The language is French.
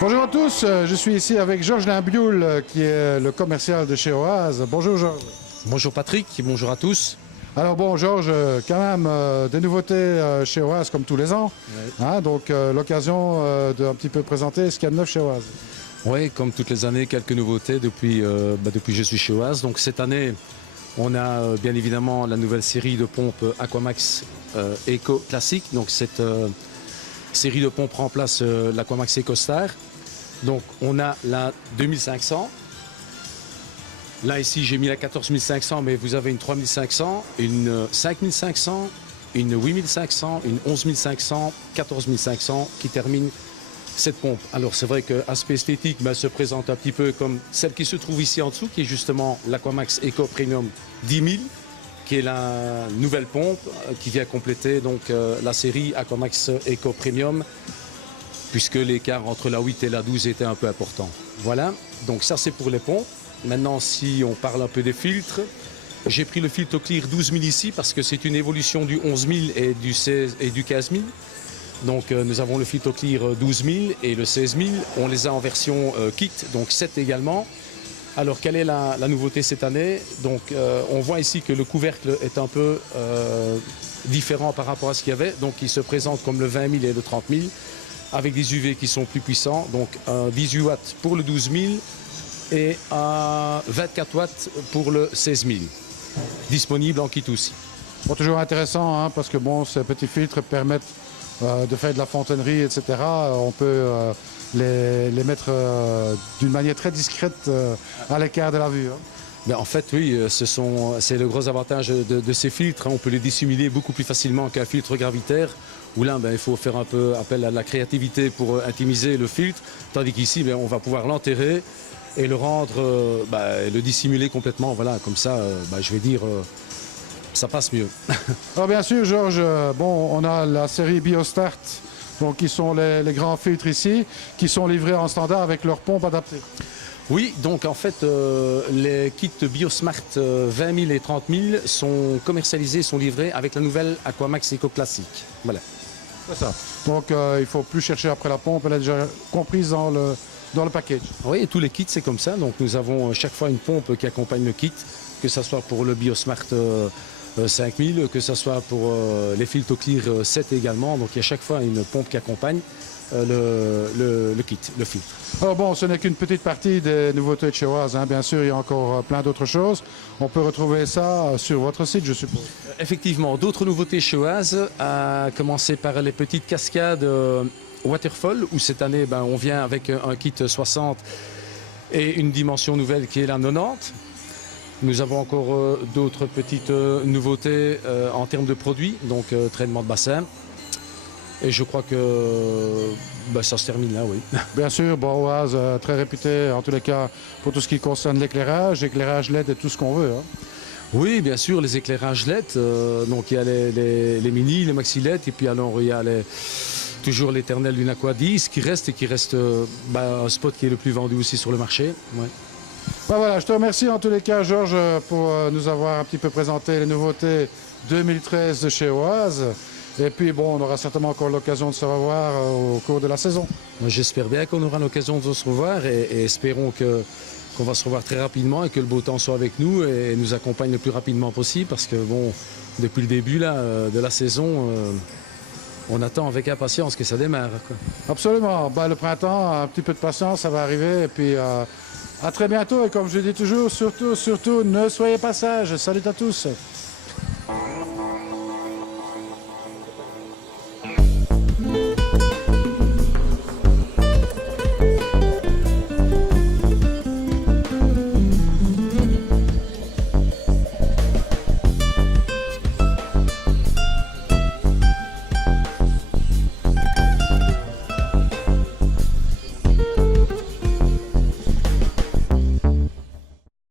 Bonjour à tous, je suis ici avec Georges Limbioul qui est le commercial de chez Oase. Bonjour Georges. Bonjour Patrick, bonjour à tous. Alors bon Georges, quand même des nouveautés chez Oase comme tous les ans. Ouais. Hein, donc l'occasion d'un petit peu présenter ce qu'il y a de neuf chez Oase. Oui, comme toutes les années, quelques nouveautés depuis que je suis chez Oase. Donc cette année, on a bien évidemment la nouvelle série de pompes Aquamax Eco Classique. Donc cette série de pompes remplace l'Aquamax Eco Star. Donc on a la 2500. Là ici j'ai mis la 14500, mais vous avez une 3500, une 5500, une 8500, une 11500, 14500 qui termine cette pompe. Alors c'est vrai qu'aspect esthétique elle se présente un petit peu comme celle qui se trouve ici en dessous, qui est justement l'Aquamax Eco Premium 10 000, qui est la nouvelle pompe qui vient compléter donc la série Aquamax Eco Premium, puisque l'écart entre la 8 et la 12 était un peu important. Voilà, donc ça c'est pour les pompes. Maintenant, si on parle un peu des filtres, j'ai pris le filtre Clear 12 000 ici parce que c'est une évolution du 11 000 et du 16 et du 15 000. Donc nous avons le filtre Clear 12 000 et le 16 000. On les a en version kit, donc 7 également. Alors quelle est la nouveauté cette année? Donc on voit ici que le couvercle est un peu différent par rapport à ce qu'il y avait. Donc il se présente comme le 20 000 et le 30 000 avec des UV qui sont plus puissants. Donc 18 watts pour le 12 000 et 24 watts pour le 16 000. Disponible en kit aussi. Bon, toujours intéressant hein, parce que bon, ces petits filtres permettent de faire de la fontainerie, etc. On peut les mettre d'une manière très discrète à l'écart de la vue. Hein. Ben, en fait, oui, c'est le gros avantage de ces filtres. Hein. On peut les dissimuler beaucoup plus facilement qu'un filtre gravitaire, où là, ben, il faut faire un peu appel à la créativité pour intimiser le filtre, tandis qu'ici, ben, on va pouvoir l'enterrer et le rendre, le dissimuler complètement. Voilà, comme ça, je vais dire, ça passe mieux. Alors bien sûr, Georges, bon, on a la série BioStart, donc qui sont les grands filtres ici, qui sont livrés en standard avec leur pompe adaptée. Oui, donc en fait, les kits BioSmart 20 000 et 30 000 sont commercialisés, sont livrés avec la nouvelle Aquamax Eco Classique. Voilà. C'est ça. Donc il ne faut plus chercher après la pompe, elle est déjà comprise dans le package. Oui, et tous les kits, c'est comme ça. Donc nous avons chaque fois une pompe qui accompagne le kit, que ce soit pour le BioSmart 5000, que ce soit pour les filtres Clear 7 également. Donc il y a chaque fois une pompe qui accompagne le kit, le filtre. Alors bon, ce n'est qu'une petite partie des nouveautés de chez Oase. Hein. Bien sûr, il y a encore plein d'autres choses. On peut retrouver ça sur votre site, je suppose. Effectivement, d'autres nouveautés chez Oase, à commencer par les petites cascades Waterfall, où cette année, on vient avec un kit 60 et une dimension nouvelle qui est la 90. Nous avons encore d'autres petites nouveautés en termes de produits, donc traitement de bassin. Et je crois que ça se termine là, oui. Bien sûr, bon, Oase, très réputé en tous les cas pour tout ce qui concerne l'éclairage LED et tout ce qu'on veut. Hein. Oui, bien sûr, les éclairages LED. Donc il y a les mini, les maxi LED, et puis alors il y a toujours l'éternel d'une Aqua 10 qui reste et qui reste un spot qui est le plus vendu aussi sur le marché. Ouais. Voilà, je te remercie en tous les cas, Georges, pour nous avoir un petit peu présenté les nouveautés 2013 de chez Oase. Et puis bon, on aura certainement encore l'occasion de se revoir au cours de la saison. J'espère bien qu'on aura l'occasion de se revoir et espérons qu'on va se revoir très rapidement et que le beau temps soit avec nous et nous accompagne le plus rapidement possible parce que bon, depuis le début là, de la saison, on attend avec impatience que ça démarre. Quoi. Absolument. Le printemps, un petit peu de patience, ça va arriver. Et puis à très bientôt. Et comme je dis toujours, surtout, ne soyez pas sages. Salut à tous.